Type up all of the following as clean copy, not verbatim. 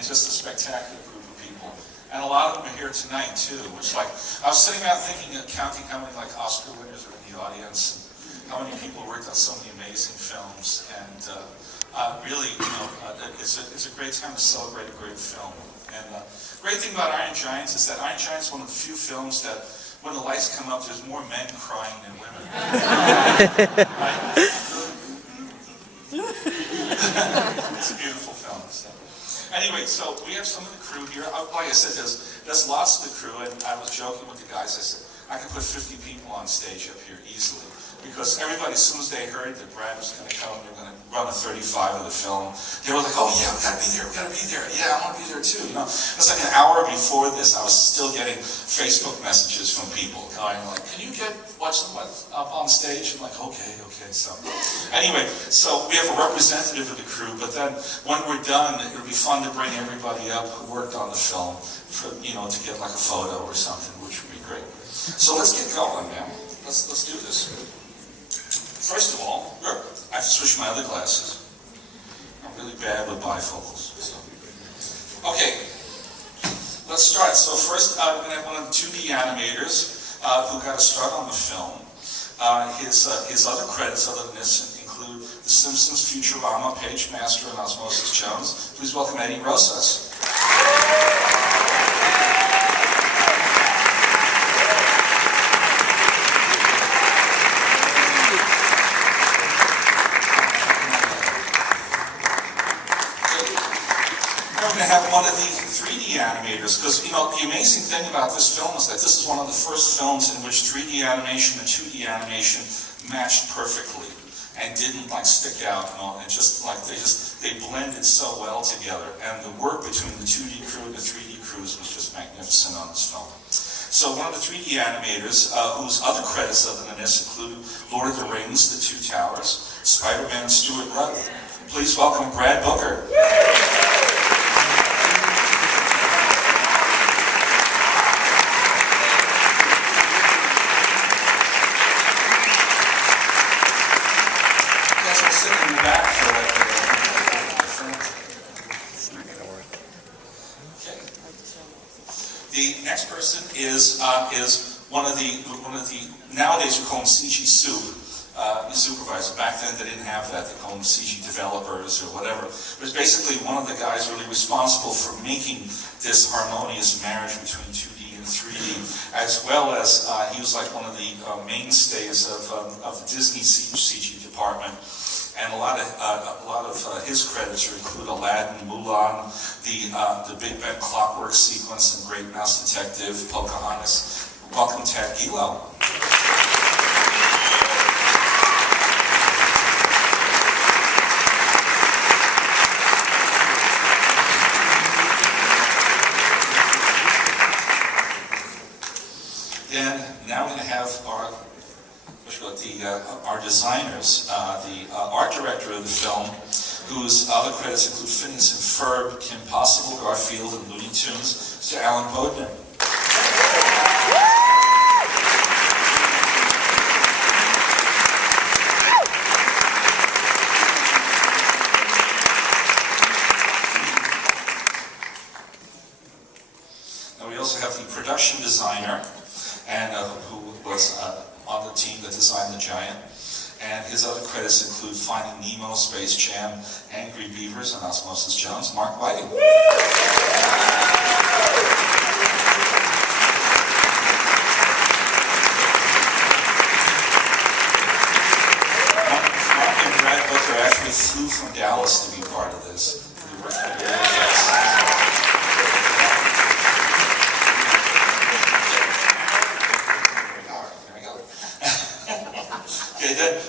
and just a spectacular group of people. And a lot of them are here tonight too, which I was sitting around thinking and counting how many Oscar winners are in the audience, and how many people worked on so many amazing films, and really, it's a great time to celebrate a great film. And the great thing about Iron Giants is that Iron Giants is one of the few films that when the lights come up, there's more men crying than women. It's a beautiful film. So. Anyway, so we have some of the crew here. Like I said, there's lots of the crew, and I was joking with the guys. I said, I could put 50 people on stage up here easily. Because everybody, as soon as they heard that Brad was going to come, they were going to run a 35 of the film, they were like, oh yeah, we got to be there, we got to be there. Yeah, I want to be there too. It was like an hour before this, I was still getting Facebook messages from people going like, can you watch them up on stage? I'm like, okay. So anyway, so we have a representative of the crew, but then when we're done, it'll be fun to bring everybody up who worked on the film for, to get like a photo or something, which would be great. So let's get going, man. Let's do this. First of all, I have to switch my other glasses. I'm really bad with bifocals. So. Okay, let's start. So first, I'm going to have one of the 2D animators who got a start on the film. His other credits, other than this, include The Simpsons, Futurama, Page Master, and Osmosis Jones. Please welcome Eddie Rosas. Have one of the 3D animators, because the amazing thing about this film is that this is one of the first films in which 3D animation and 2D animation matched perfectly and didn't stick out, and they blended so well together. And the work between the 2D crew and the 3D crews was just magnificent on this film. So one of the 3D animators, whose other credits other than this include Lord of the Rings, The Two Towers, Spider-Man, and Stuart Rudd. Please welcome Brad Booker. The next person is one of the nowadays we call them CG supervisors. Back then they didn't have that. They call them CG developers or whatever. But it's basically one of the guys really responsible for making this harmonious marriage between 2D and 3D, as well as he was like one of the mainstays of the Disney CG department. And a lot of his credits include Aladdin, Mulan, the Big Ben Clockwork sequence, and Great Mouse Detective, Pocahontas. Welcome, Ted Gilo. Then now we're going to have our designers, the art director of the film, whose other credits include Phineas and Ferb, Kim Possible, Garfield, and Looney Tunes, Mr. Alan Bodman. Now we also have the production designer, and who was on the team that designed The Giant. And his other credits include Finding Nemo, Space Jam, Angry Beavers, and Osmosis Jones. Mark Whiting. Mark and Brad Booker actually flew from Dallas to be part of this. We worked together.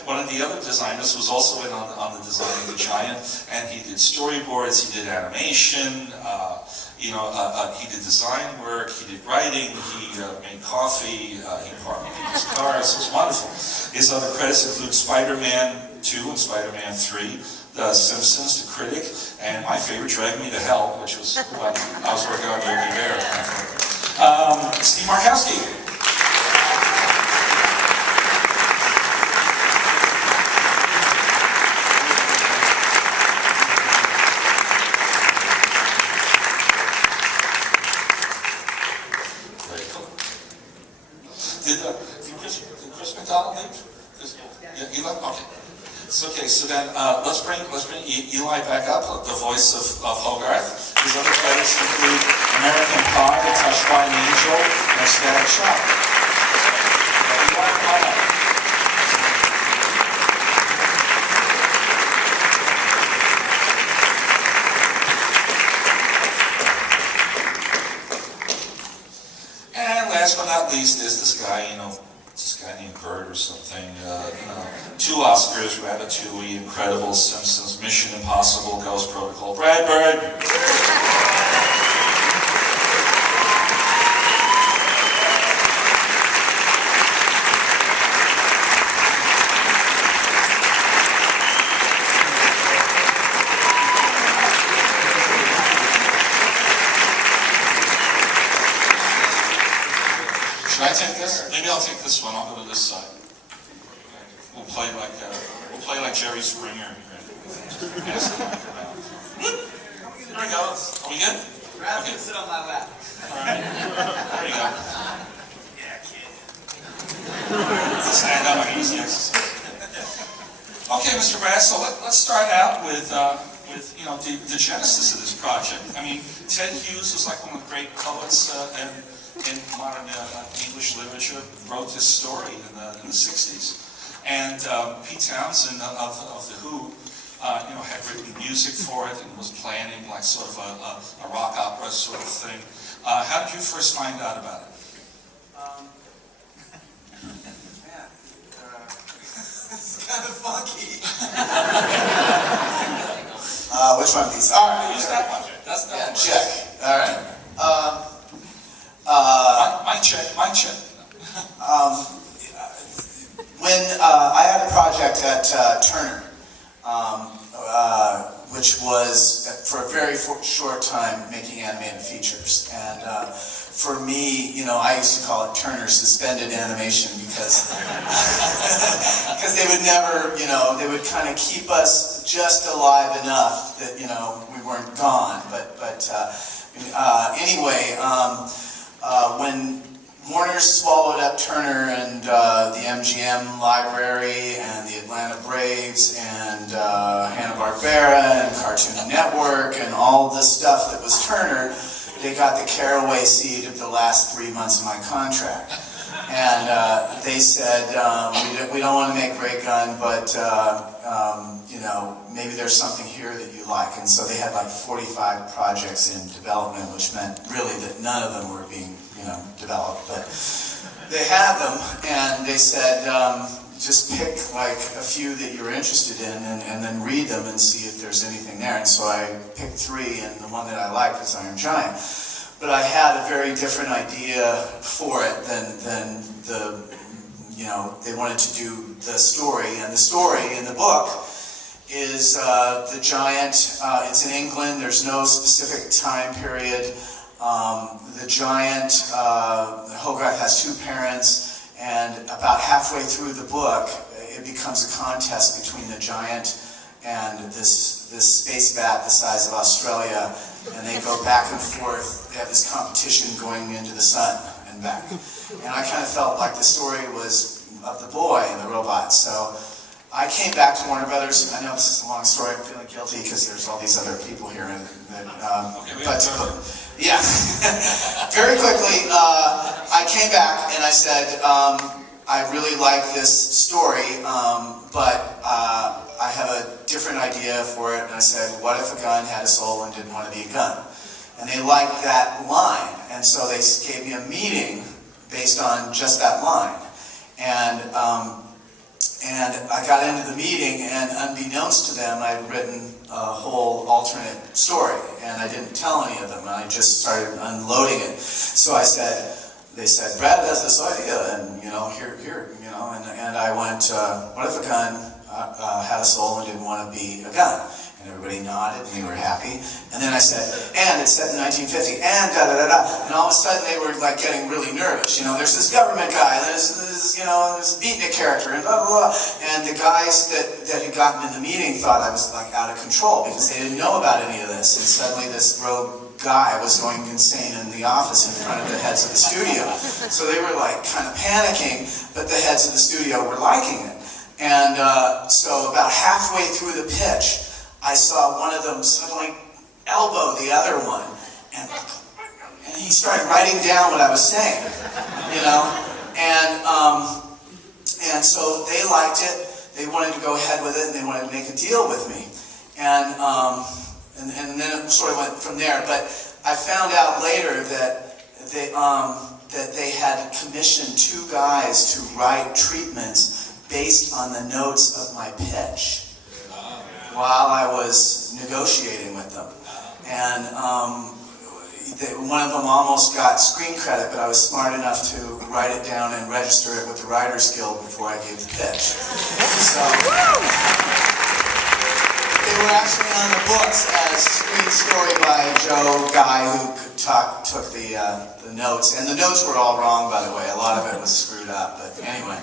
One of the other designers was also in on the design of The Giant, and he did storyboards, he did animation, he did design work, he did writing, he made coffee, he parked people's cars. It was wonderful. His other credits include Spider-Man 2 and Spider-Man 3, The Simpsons, The Critic, and my favorite, Drag Me to Hell, which was when I was working on Yogi Bear. Steve Markowski. Donald leave? Yeah, he left? Okay. It's okay, so then let's bring Eli back up, the voice of Hogarth. His other credits include American Pie, Touched by an Angel, and Static Shock. Eli, come on. And last but not least is this guy, this guy named Bird or something. 2 Oscars, Ratatouille, Incredibles, Simpsons, Mission Impossible, Ghost Protocol, Brad Bird. Should I take this? Maybe I'll take this one. I'll go to this side. We'll play like Jerry Springer. Pass the mic around. There we go. Are we good? Brad's gonna sit on my lap. All right. There you go. Yeah, kid. Stand up and easy exercise. Okay, Mr. Brad. So let's start out with the genesis of this project. I mean, Ted Hughes was like one of the great poets in modern English literature. Wrote this story in the 60s. And Pete Townsend of The Who, had written music for it and was planning like sort of a rock opera sort of thing. How did you first find out about it? Man, it's kind of funky. Which one of these? All right, Use that one. That's that one. check. All right. Mic check. When I had a project at Turner, which was for a very short time making animated features, and for me, I used to call it Turner suspended animation because they would never, they would kind of keep us just alive enough that we weren't gone. But anyway, when Warner's swallowed up Turner and the MGM Library and the Atlanta Braves and Hanna-Barbera and Cartoon Network and all the stuff that was Turner, they got the caraway seed of the last 3 months of my contract. And they said, we don't want to make Ray Gun, but maybe there's something here that you like. And so they had like 45 projects in development, which meant really that none of them were being developed, but they had them, and they said, just pick like a few that you're interested in, and then read them and see if there's anything there. And so I picked 3, and the one that I liked was Iron Giant. But I had a very different idea for it than they wanted to do the story. And the story in the book is the giant. It's in England. There's no specific time period. The giant, Hogarth has 2 parents, and about halfway through the book, it becomes a contest between the giant and this space bat the size of Australia, and they go back and forth. They have this competition going into the sun and back. And I kind of felt like the story was of the boy and the robot, so I came back to Warner Brothers. I know this is a long story. I'm feeling guilty because there's all these other people here. Yeah. Very quickly, I came back and I said, I really like this story, but I have a different idea for it. And I said, what if a gun had a soul and didn't want to be a gun? And they liked that line. And so they gave me a meeting based on just that line. And I got into the meeting, and unbeknownst to them, I'd written a whole alternate story, and I didn't tell any of them. I just started unloading it. So they said, Brad has this idea, and here, and I went, what if a gun had a soul and didn't want to be a gun? And everybody nodded, and they were happy. And then I said, and it's set in 1950, and da-da-da-da. And all of a sudden, they were like getting really nervous. There's this government guy, there's this beatnik character, and blah, blah, blah. And the guys that had gotten in the meeting thought I was like out of control because they didn't know about any of this. And suddenly this rogue guy was going insane in the office in front of the heads of the studio. So they were like kind of panicking, but the heads of the studio were liking it. And so about halfway through the pitch, I saw one of them suddenly elbow the other one, and he started writing down what I was saying, you know, and so they liked it. They wanted to go ahead with it, and they wanted to make a deal with me, and then it sort of went from there. But I found out later that they had commissioned 2 guys to write treatments based on the notes of my pitch while I was negotiating with them. And one of them almost got screen credit, but I was smart enough to write it down and register it with the Writers Guild before I gave the pitch. So they were actually on the books as screen story by Joe Guy, who took the notes. And the notes were all wrong, by the way. A lot of it was screwed up, but anyway.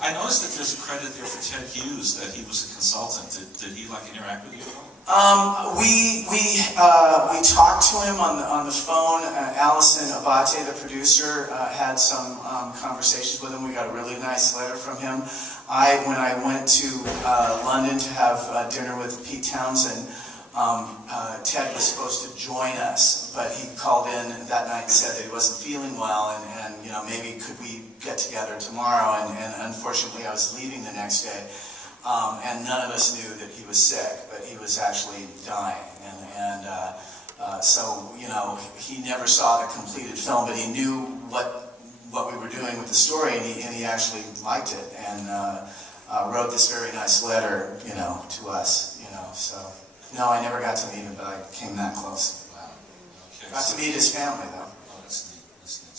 I noticed that there's a credit there for Ted Hughes, that he was a consultant. Did he like interact with you at all? We talked to him on the phone. Allison Abate, the producer, had some conversations with him. We got a really nice letter from him. When I went to London to have dinner with Pete Townsend, Ted was supposed to join us, but he called in that night and said that he wasn't feeling well, and you know, maybe could we get together tomorrow, and unfortunately I was leaving the next day, and none of us knew that he was sick, but he was actually dying, so you know, he never saw the completed film, but he knew what we were doing with the story, and he actually liked it, and wrote this very nice letter, you know, to us, you know, so. No, I never got to meet him, but I came that close. Wow. Okay. Got to meet his family, though. Oh, that's neat. That's neat.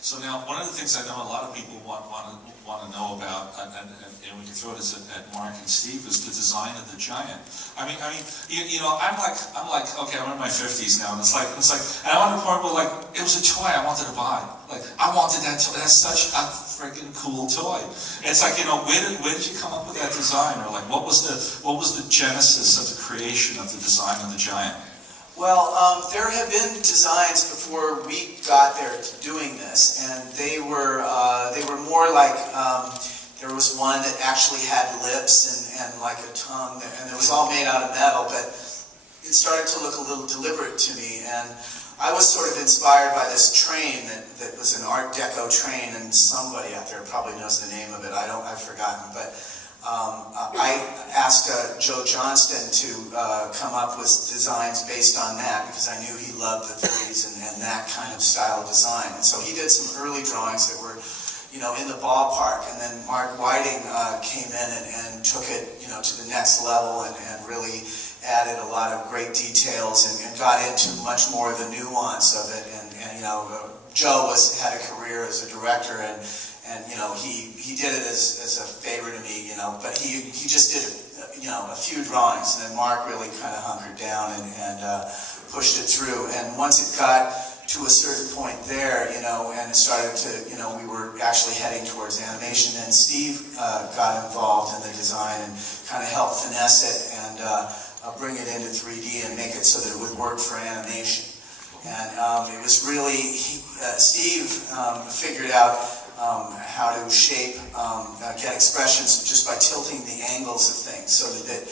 So now, one of the things I know a lot of people want to know about, and we can throw this at Mark and Steve, is the design of the giant. I mean, you know, I'm like, okay, I'm in my 50s now, and it's like, and I'm at a point where like, it was a toy I wanted to buy. Like, I wanted that toy. That's such a freaking cool toy. And it's like, you know, where did you come up with that design, or like, what was the genesis of the creation of the design of the giant? Well, there have been designs before we got there to doing this, and they were more like, there was one that actually had lips and like a tongue, and it was all made out of metal, but it started to look a little deliberate to me, and I was sort of inspired by this train that was an Art Deco train, and somebody out there probably knows the name of it. I've forgotten, but I asked Joe Johnston to come up with designs based on that, because I knew he loved the 30s and that kind of style of design. And so he did some early drawings that were, you know, in the ballpark. And then Mark Whiting came in and took it, you know, to the next level and really added a lot of great details and got into much more of the nuance of it. And you know, Joe had a career as a director, and you know, he did it as a favor to me, you know, but he just did, you know, a few drawings, and then Mark really kind of hunkered down and pushed it through. And once it got to a certain point there, you know, and it started to, you know, we were actually heading towards animation, and Steve got involved in the design and kind of helped finesse it and bring it into 3D and make it so that it would work for animation. And it was really, Steve figured out how to shape, get expressions just by tilting the angles of things, so that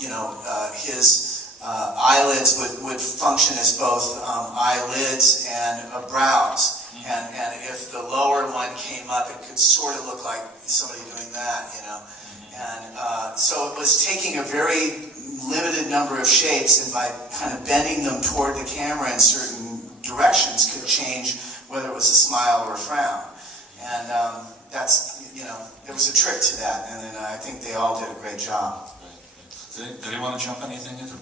you know, his eyelids would function as both eyelids and brows. And if the lower one came up, it could sort of look like somebody doing that, you know. And so it was taking a very limited number of shapes, and by kind of bending them toward the camera in certain directions could change whether it was a smile or a frown. And that's, you know, there was a trick to that, and then I think they all did a great job. Did they want to jump anything into it?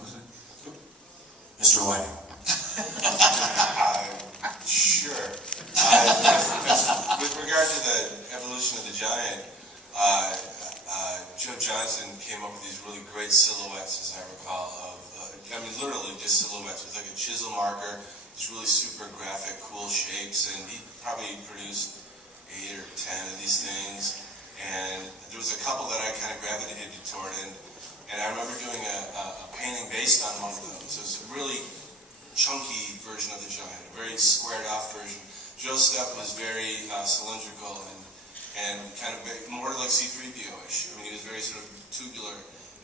Mr. Whiting. Sure. With regard to the evolution of the giant, Joe Johnson came up with these really great silhouettes, as I recall, I mean, literally just silhouettes with like a chisel marker, these really super graphic, cool shapes, and he probably produced 8 or 10 of these things, and there was a couple that I kind of gravitated toward, and I remember doing a painting based on one of those. So it's a really chunky version of the giant, a very squared off version. Joe's stuff was very cylindrical and kind of more like C-3PO-ish. I mean, he was very sort of tubular,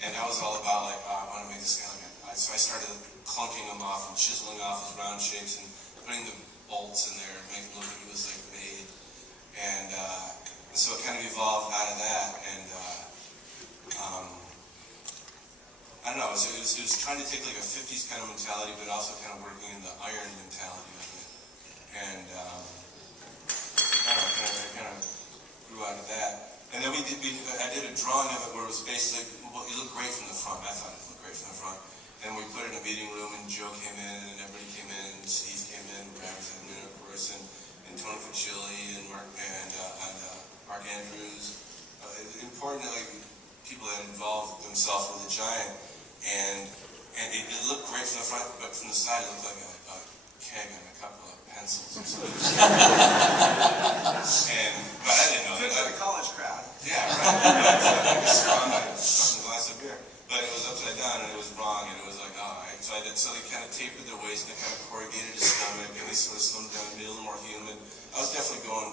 and I was all about like, I want to make this guy like that. So I started clunking him off and chiseling off his round shapes and putting the bolts in there and making him look like he was like made. And so it kind of evolved out of that, and I don't know, it was trying to take like a 50s kind of mentality, but also kind of working in the iron mentality of it. And I don't know, I kind of grew out of that. And then I did a drawing of it where it was basically, well, it looked great from the front. I thought it looked great from the front. And we put it in a meeting room, and Joe came in, and everybody came in, and Steve came in, Brad was in there, of course, and Tony Facilli, and Mark Andrews. Importantly, people that involved themselves with the giant, and it looked great from the front, but from the side it looked like a keg and a couple of pencils or something. But I didn't know that. Good for the college crowd. Yeah, right. Like a strong fucking glass of beer. But it was upside down, and it was wrong, and it was like, oh, so they kind of tapered their waist, and they kind of corrugated his stomach, and they sort of slimmed down, made it a little more human. I was definitely going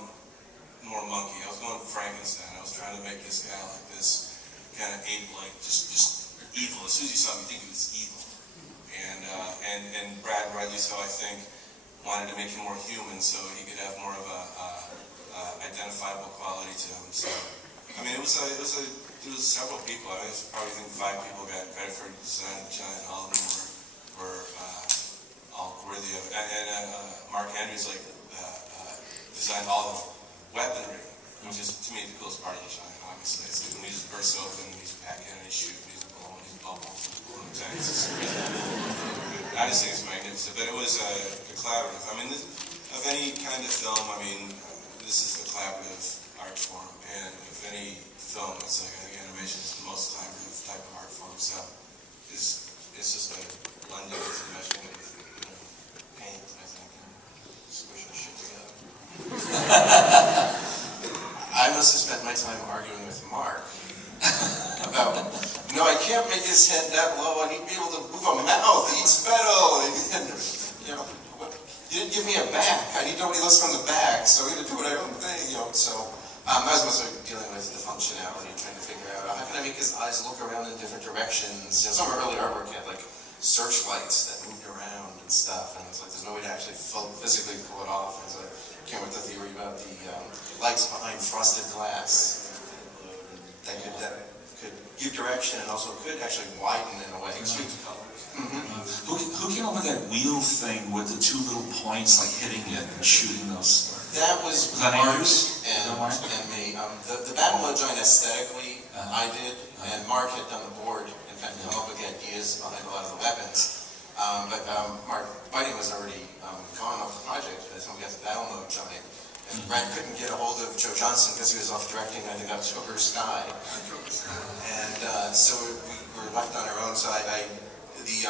more monkey. I was going Frankenstein. I was trying to make this guy like this kind of ape-like, just evil. As soon as you saw him, you think he was evil. And Brad, rightly so, I think, wanted to make him more human, so he could have more of a identifiable quality to him. So, I mean, it was several people. I probably think 5 people got credit for designing the giant. All of them were all worthy of it. And Mark Andrews designed all the weaponry, which is to me the coolest part of the giant. Obviously, it's like when he just bursts open, he's packing and he's shooting, he's blowing these bubbles, and blowing tanks. I just think it's magnificent. But it was a collaborative. I mean, of any kind of film, I mean, this is the collaborative art form, and if any film, it's like, I think animation is the most collaborative type of art form. So it's just like blending into the meshing of paint, I think, and squishing shit together. I must have spent my time arguing with Mark about, no, I can't make his head that low. I need to be able to move a mouth. He eats metal. And, you know, you didn't give me a back. I need nobody else from the back, so I'm going to do my own thing. You know, so I was mostly dealing with the functionality and trying to figure out how can I make his eyes look around in different directions. You know, some of our early artwork had like searchlights that moved around and stuff, and it's like there's no way to actually physically pull it off. And so I came up with the theory about the lights behind frosted glass that could give direction and also could actually widen in a way. Who came up with that wheel thing with the 2 little points like hitting it and shooting those? That was that Mark Andrews? and me. The Battle Mode joint aesthetically, I did, and Mark had done the board and kind of come up with the ideas behind a lot of the weapons. But Mark Biting was already gone off the project by the time we got the Battle Mode giant. And Brad couldn't get a hold of Joe Johnson because he was off directing, I think, October Sky. And so we were left on our own. So the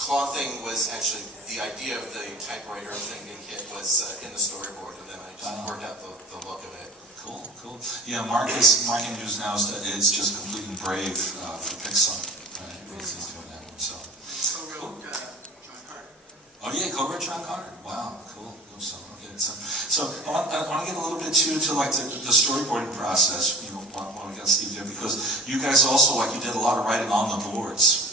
claw thing was actually, the idea of the typewriter thing being hit was in the storyboard, and then I just worked out the look of it. Cool. Yeah, Mark Andrews now is just completely brave for Pixar. Right? He's doing that one, so. Co-wrote John Carter. Oh yeah, co-wrote John Carter. Wow, cool. So I want to get a little bit to like the storyboarding process. You know, when we got Steve there, because you guys also you did a lot of writing on the boards.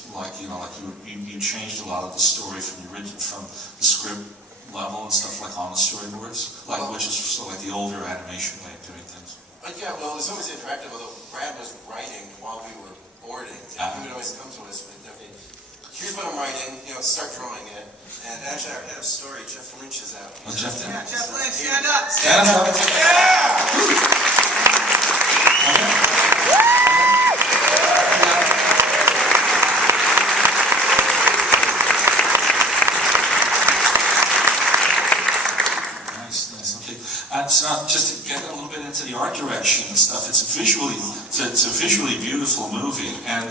You changed a lot of the story from the script level and stuff on the storyboards, which is sort of like the older animation way of doing things. Yeah, well, it was always interactive. Although Brad was writing while we were boarding, he would always come to us with, okay, here's what I'm writing. You know, start drawing it. And actually, our head of story, Jeff Lynch, is out. Oh, Jeff Yeah, Jeff Lynch, stand up! Stand up! Yeah! Nice, okay. So just to get a little bit into the art direction and stuff, it's a visually beautiful movie. And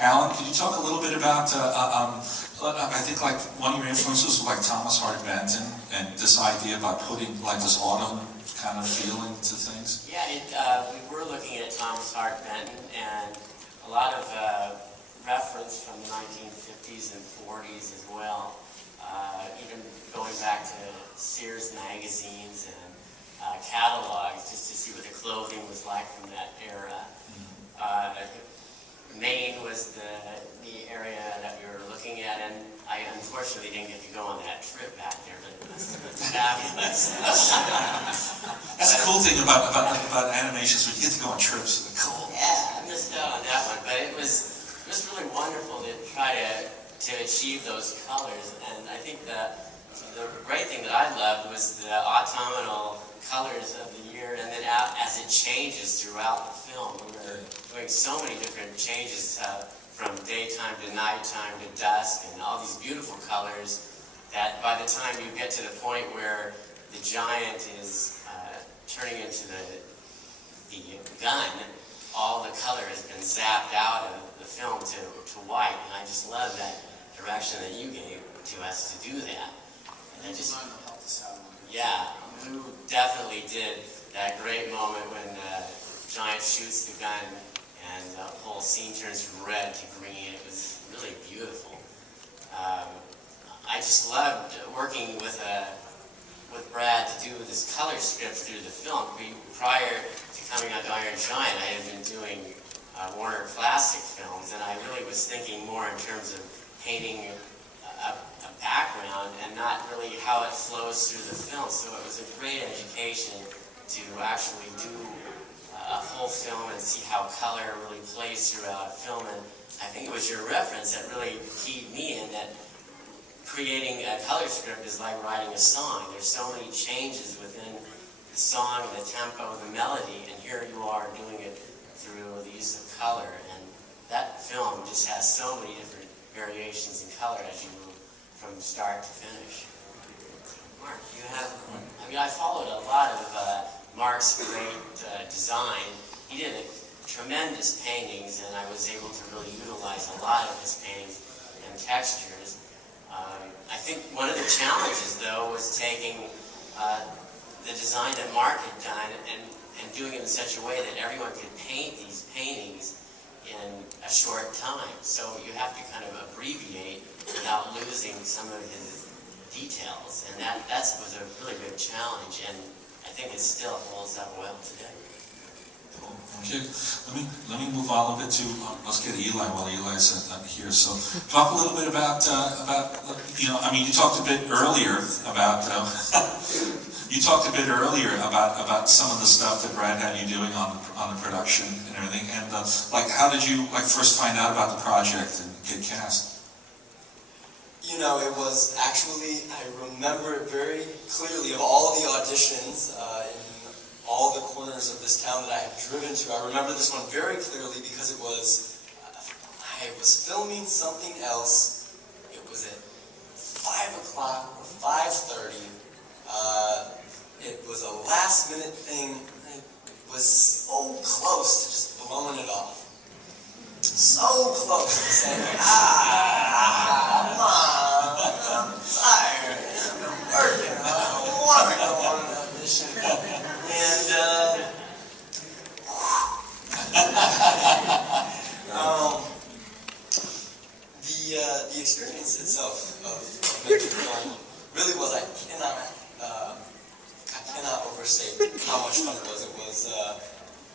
Alan, could you talk a little bit about I think one of your influences was Thomas Hart Benton and this idea about putting this autumn kind of feeling to things. Yeah, we were looking at Thomas Hart Benton, and a lot of reference from the 1950s and 40s as well, even going back to Sears magazines and catalogs just to see what the clothing was like from that era. Maine was the area that we were looking at, and I unfortunately didn't get to go on that trip back there, but it was fabulous. That's a cool thing about animations, when you get to go on trips. Cool. Yeah, I missed out on that one, but it was really wonderful to try to achieve those colors. And I think the great thing that I loved was the autumnal colors of the year, and then as it changes throughout the film. We were doing so many different changes from daytime to nighttime to dusk, and all these beautiful colors that by the time you get to the point where the giant is turning into the gun, all the color has been zapped out of the film to white, and I just love that direction that you gave to us to do that. And I just, yeah, Lou definitely did that great moment when Giant shoots the gun and the whole scene turns from red to green. It was really beautiful. I just loved working with Brad to do this color script through the film. Prior to coming on to Iron Giant, I had been doing Warner Classic films, and I really was thinking more in terms of painting a background and not really how it flows through the film. So it was a great education to actually do a whole film and see how color really plays throughout a film. And I think it was your reference that really keyed me in that creating a color script is like writing a song. There's so many changes within the song, the tempo, the melody, and here you are doing it through the use of color. And that film just has so many different variations in color as you move from start to finish. Mark, you have, I followed a lot of Mark's great design. He did tremendous paintings, and I was able to really utilize a lot of his paintings and textures. I think one of the challenges, though, was taking the design that Mark had done and doing it in such a way that everyone could paint these paintings in a short time. So you have to kind of abbreviate without losing some of his details, and that was a really big challenge, and I think it still holds up well today. Cool. Okay, let me move on a little bit to let's get Eli while Eli's here. So, talk a little bit about you talked a bit earlier about about some of the stuff that Brad had you doing on the production and everything, and how did you first find out about the project and get cast? You know, it was actually, I remember it very clearly, of all of the auditions in all the corners of this town that I have driven to. I remember this one very clearly because it was, I was filming something else. It was at 5 o'clock or 5:30. It was a last minute thing. It was so close to just blowing it off. So close to saying, come on, I'm tired, I'm working, I don't want to go on an audition. And, the experience itself of making film really was, I cannot overstate how much fun it was.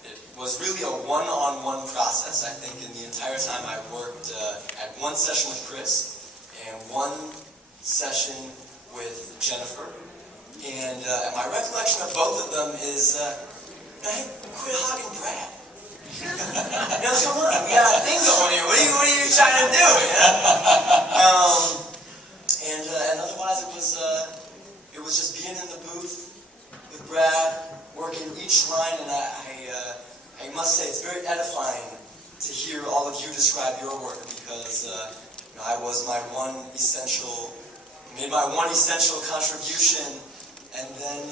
It was really a one-on-one process. I think in the entire time I worked at one session with Chris and one session with Jennifer. And my recollection of both of them is, hey, quit hogging Brad. Come on, we got a thing going here. What are you trying to do? And otherwise it was just being in the booth with Brad, working each line, and I must say it's very edifying to hear all of you describe your work because I was made my one essential contribution, and then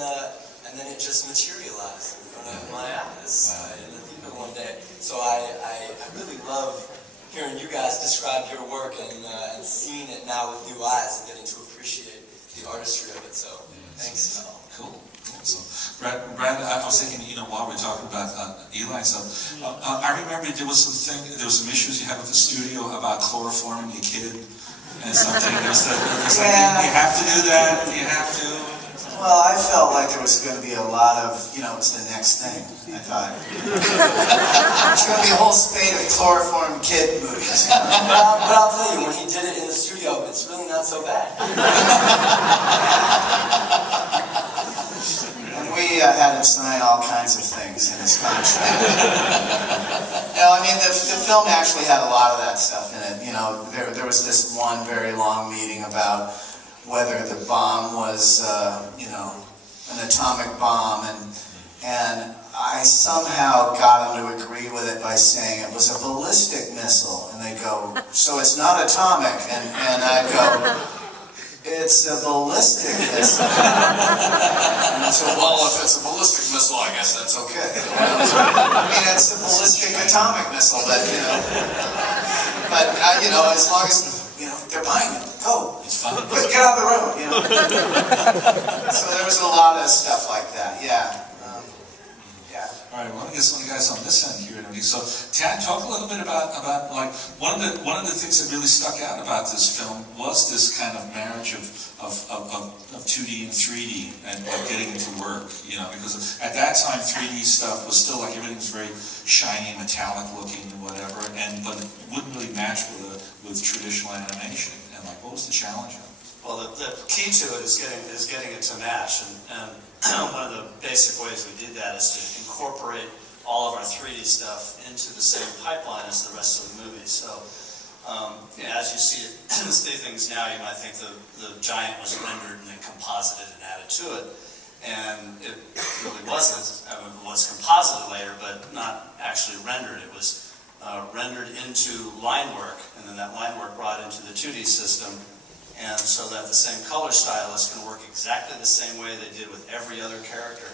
it just materialized in front of my eyes in the theater one day. So I really love hearing you guys describe your work and seeing it now with new eyes and getting to appreciate the artistry of it. So thanks. Cool. So, Brad, I was thinking, while we're talking about Eli and stuff, I remember there was some issues you had with the studio about chloroforming your kid and something. There's like, you have to do that, you have to. Well, I felt like there was going to be a lot of, it was the next thing, I thought. There's going to be a whole spate of chloroform kid movies. But I'll tell you, when he did it in the studio, it's really not so bad. And we had him sign all kinds of things in his contract. The film actually had a lot of that stuff in it. There was this one very long meeting about whether the bomb was, an atomic bomb, and I somehow got them to agree with it by saying it was a ballistic missile, and they go, so it's not atomic, and I go, it's a ballistic missile. And I said, well, if it's a ballistic missile, I guess that's okay. It's a ballistic atomic missile, but as long as they're buying it. Go. It's fun. Get out of the room. So there was a lot of stuff like that. Yeah. All right. Well, I guess one of the guys on this end here. So, Tad, talk a little bit about like one of the things that really stuck out about this film was this kind of marriage of 2D and 3D and getting it to work. Because at that time 3D stuff was still like everything was very shiny, metallic looking, and whatever, but it wouldn't really match with traditional animation. And like, what was the challenge of it? Well, the key to it is getting it to match, and one of the basic ways we did that is to incorporate all of our 3D stuff into the same pipeline as the rest of the movie. So, as you see things now, you might think the giant was rendered and then composited and added to it, and it really wasn't. It was composited later, but not actually rendered. It was rendered into line work, and then that line work brought into the 2D system, and so that the same color stylist can work exactly the same way they did with every other character,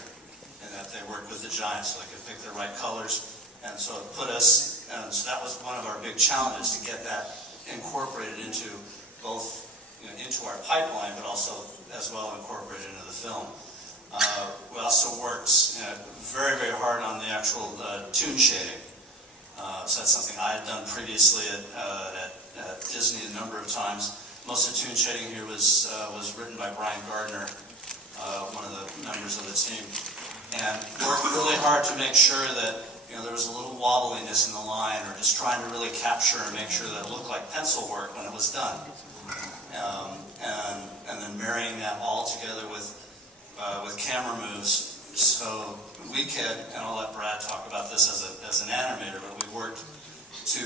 and that they worked with the giant so they could pick the right colors. And so it put us, and so that was one of our big challenges, to get that incorporated into both, into our pipeline, but also as well incorporated into the film. We also worked very, very hard on the actual toon shading. So that's something I had done previously at Disney a number of times. Most of the toon shading here was written by Brian Gardner, one of the members of the team, and worked really hard to make sure that there was a little wobbliness in the line, or just trying to really capture and make sure that it looked like pencil work when it was done, and then marrying that all together with camera moves. So we could, and I'll let Brad talk about this as an animator, but we worked to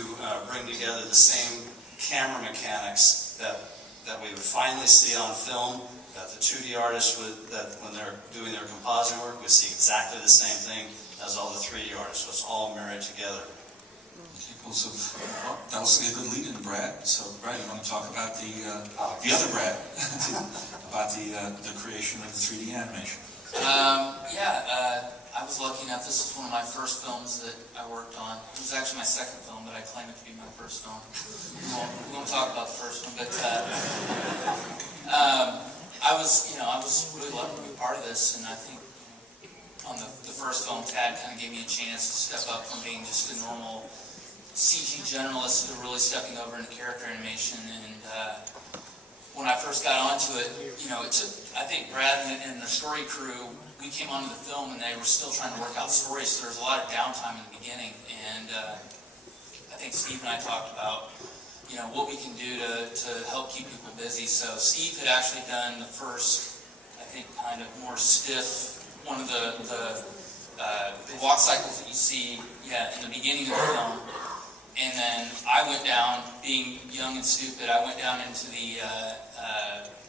bring together the same camera mechanics that we would finally see on film, that the 2D artists that when they're doing their compositing work, would see exactly the same thing as all the 3D artists. So it's all married together. Okay, cool. So that was a good lead in, Brad. So Brad, you want to talk about the other Brad, about the creation of the 3D animation? I was lucky enough. This was one of my first films that I worked on. It was actually my second film, but I claim it to be my first film. We won't talk about the first one, but I was really lucky to be part of this, and I think on the first film, Tad kind of gave me a chance to step up from being just a normal CG generalist to really stepping over into character animation. And when I first got onto it, I think Brad and the story crew, we came onto the film and they were still trying to work out stories, so there was a lot of downtime in the beginning. And I think Steve and I talked about, what we can do to help keep people busy. So Steve had actually done the first, I think, kind of more stiff, one of the walk cycles that you see, in the beginning of the film. And then I went down, being young and stupid, I went down into the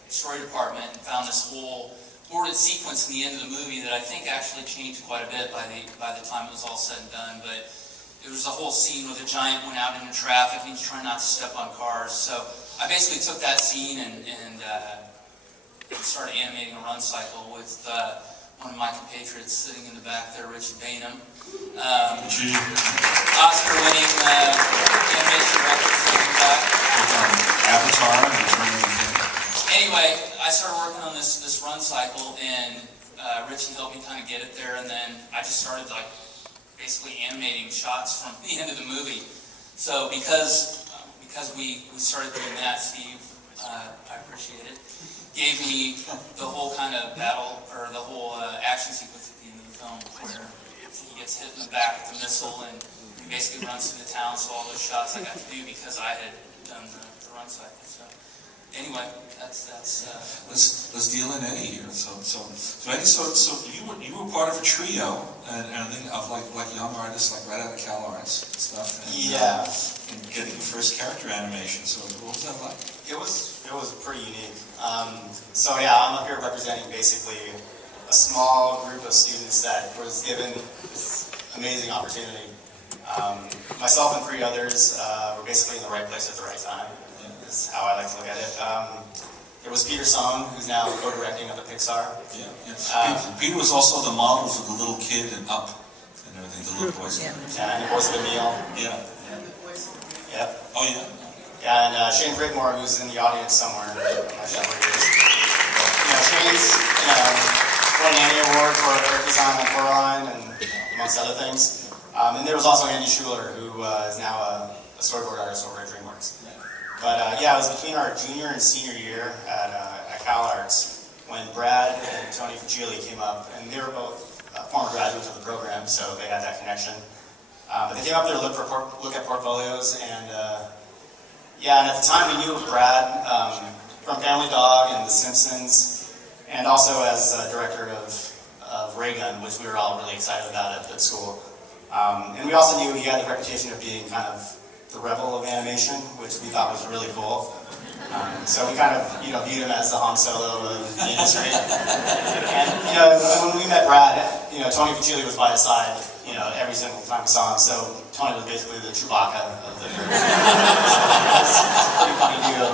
story department and found this whole boarded sequence in the end of the movie that I think actually changed quite a bit by the time it was all said and done. But it was a whole scene where the giant went out into traffic and he was trying not to step on cars. So I basically took that scene and started animating a run cycle with one of my compatriots sitting in the back there, Richie Bainham. Oscar-winning animation director sitting back. Avatar and Return of the King. Anyway, I started working on this run cycle, and Richie helped me kind of get it there, and then I just started like basically animating shots from the end of the movie. So because we started doing that, Steve, I appreciate it, gave me the whole kind of battle, or the whole action sequence at the end of the film, where he gets hit in the back with the missile, and he basically runs through the town. So all those shots I got to do because I had done the run cycle. So anyway, that's Let's deal in Eddie here. So Eddie, so you were part of a trio and everything of like young artists, like right out of Cal Arts and stuff. And, Yeah. And getting your first character animation. So what was that like? It was pretty unique. So yeah, I'm up here representing basically a small group of students that was given this amazing opportunity. Myself and 3 others were basically in the right place at the right time, is how I like to look at it. There was Peter Song, who's now co-directing at the Pixar. Yeah. Peter was also the model for the little kid and Up and everything, the little boys. Yeah, and the voice of Emil. Yeah. Yep. Oh yeah. Yeah, and Shane Bridmore, who's in the audience somewhere. I'm not sure where he is. Shane's, won an Annie Award for design on Coraline, and amongst other things. And there was also Andy Schuler, who is now a storyboard artist over at DreamWorks. But yeah, it was between our junior and senior year at Cal Arts when Brad and Tony Fucili came up, and they were both former graduates of the program, so they had that connection. But they came up there to look at portfolios, and yeah, and at the time we knew of Brad from Family Dog and The Simpsons, and also as director of Ray Gun, which we were all really excited about at school. And we also knew he had the reputation of being kind of the rebel of animation, which we thought was really cool. So we kind of, viewed him as the Han Solo of the industry. And, when we met Brad, Tony Fucili was by his side, every single time we saw him. So Tony was basically the Chewbacca of the group. It's pretty funny duo.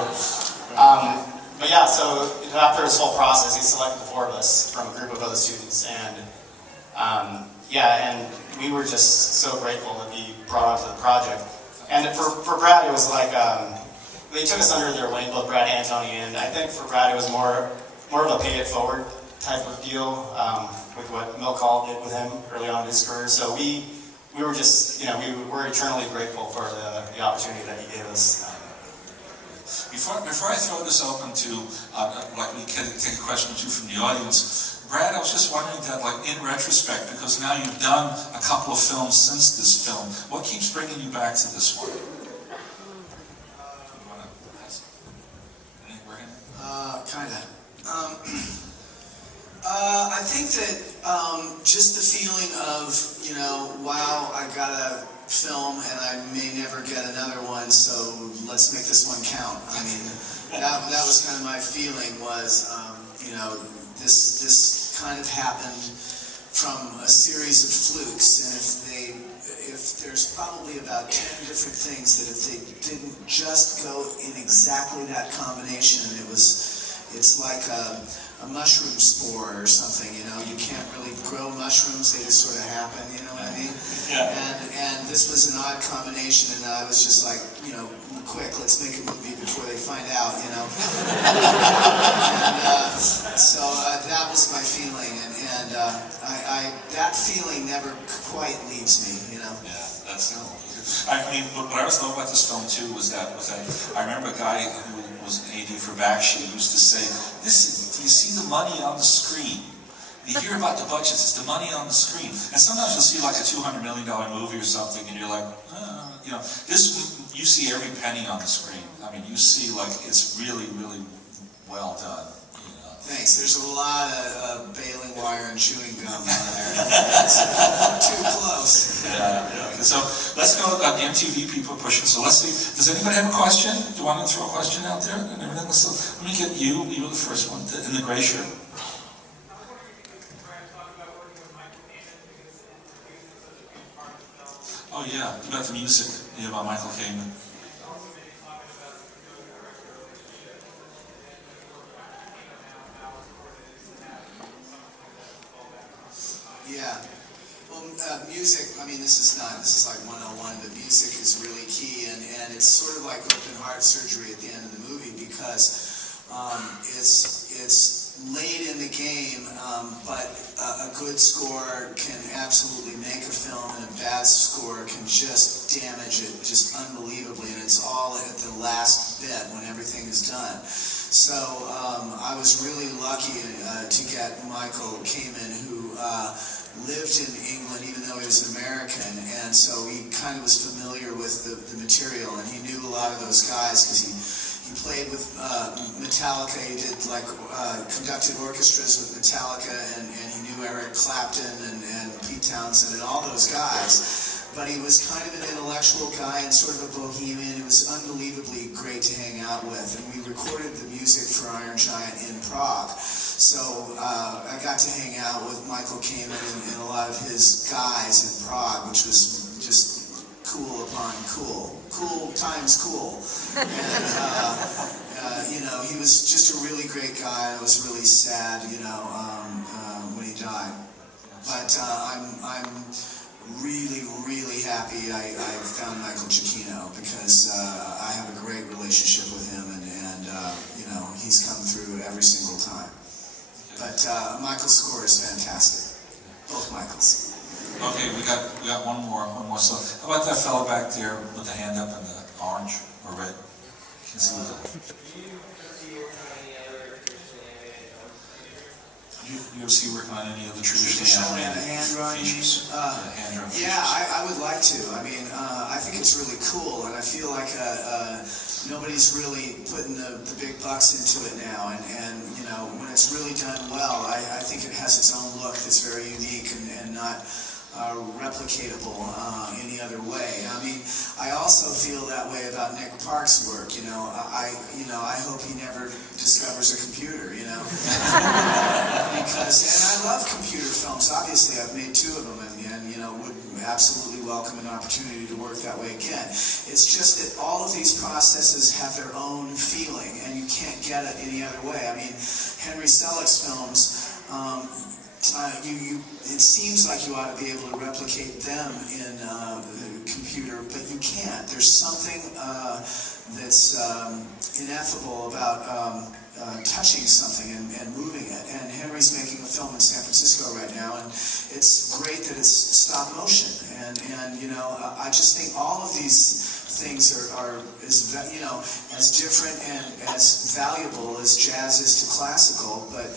But yeah, so after his whole process, he selected the 4 of us from a group of other students. And yeah, and we were just so grateful to be brought onto the project. And for Brad, it was like, they took us under their wing, both Brad and Tony, and I think for Brad it was more of a pay it forward type of deal with what Milk Hall did with him early on in his career. So we were just, we were eternally grateful for the opportunity that he gave us. Before I throw this open to, like we can take a question or two from the audience, Brad, I was just wondering that, like in retrospect, because now you've done a couple of films since this film, what keeps bringing you back to this one? Kinda. I think that just the feeling of, wow, I got a film and I may never get another one, so let's make this one count. I mean, that was kind of my feeling was, this kind of happened from a series of flukes, and if there's probably about 10 different things that if they didn't just go in exactly that combination, it's like a mushroom spore or something, you can't really grow mushrooms, they just sort of happen, you know what I mean? Yeah. And this was an odd combination, and I was just like, quick, let's make a movie before they find out, And so that was my feeling, and that feeling never quite leaves me, Yeah, that's cool. I mean, what I always love about this film too was that I remember a guy who was an AD for Backshit used to say, "Do you see the money on the screen? You hear about the budgets, it's the money on the screen." And sometimes you'll see like a $200 million movie or something, and you're like, this you see every penny on the screen. I mean, you see like it's really, really well done. Thanks. There's a lot of baling wire and chewing gum on there. Too close. Yeah. So let's go. The MTV people are pushing. So let's see. Does anybody have a question? Do you want to throw a question out there? And everything. So let me get you. You were the first one in the gray shirt. Oh yeah, about the music. Yeah, about Michael Kamen. Yeah. Well, music, I mean, this is like 101, but music is really key, and it's sort of like open heart surgery at the end of the movie because it's late in the game, but a good score can absolutely make a film, and a bad score can just damage it just unbelievably, and it's all at the last bit when everything is done. So I was really lucky to get Michael Kamen, who lived in England even though he was an American, and so he kind of was familiar with the material, and he knew a lot of those guys because he played with Metallica. He did conducted orchestras with Metallica, and he knew Eric Clapton and Pete Townsend and all those guys. But he was kind of an intellectual guy and sort of a bohemian. It was unbelievably great to hang out with, and we recorded the music for Iron Giant in Prague. So I got to hang out with Michael Kamen and a lot of his guys in Prague, which was just cool upon cool. Cool times cool. And, he was just a really great guy. I was really sad, when he died. But I'm really, really happy I found Michael Giacchino, because I have a great relationship with him, and he's come through every single time. But Michael's score is fantastic. Both Michaels. Okay, we got one more. So how about that fellow back there with the hand up in the orange or red? You can see that. You ever see working on any of the traditional hand drawing features? Hand drawing features? Yeah, I would like to. I mean, I think it's really cool, and I feel like nobody's really putting the big bucks into it now. And when it's really done well, I think it has its own look that's very unique and not replicatable any other way. I mean, I also feel that way about Nick Park's work. I hope he never discovers a computer. Because, and I love computer films. Obviously, I've made 2 of them, and would absolutely welcome an opportunity to work that way again. It's just that all of these processes have their own feeling, and you can't get it any other way. I mean, Henry Selick's films. It seems like you ought to be able to replicate them in the computer, but you can't. There's something that's ineffable about touching something and moving it. And Henry's making a film in San Francisco right now, and it's great that it's stop motion. And I just think all of these things are as different and as valuable as jazz is to classical, but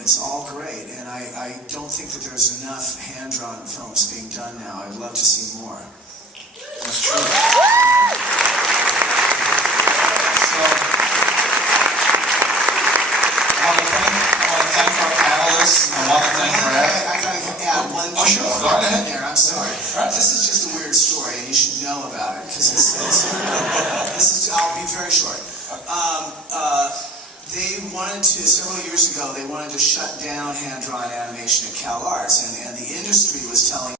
it's all great, and I don't think that there's enough hand-drawn films being done now. I'd love to see more. That's true. So, I want to thank our panelists, and I want to thank Brad. I gotta add one thing. Oh, sure, go ahead. There, I'm sorry. This is just a weird story, and you should know about it, because I'll be very short. They wanted to, several years ago, they wanted to shut down hand-drawn animation at Cal Arts, and the industry was telling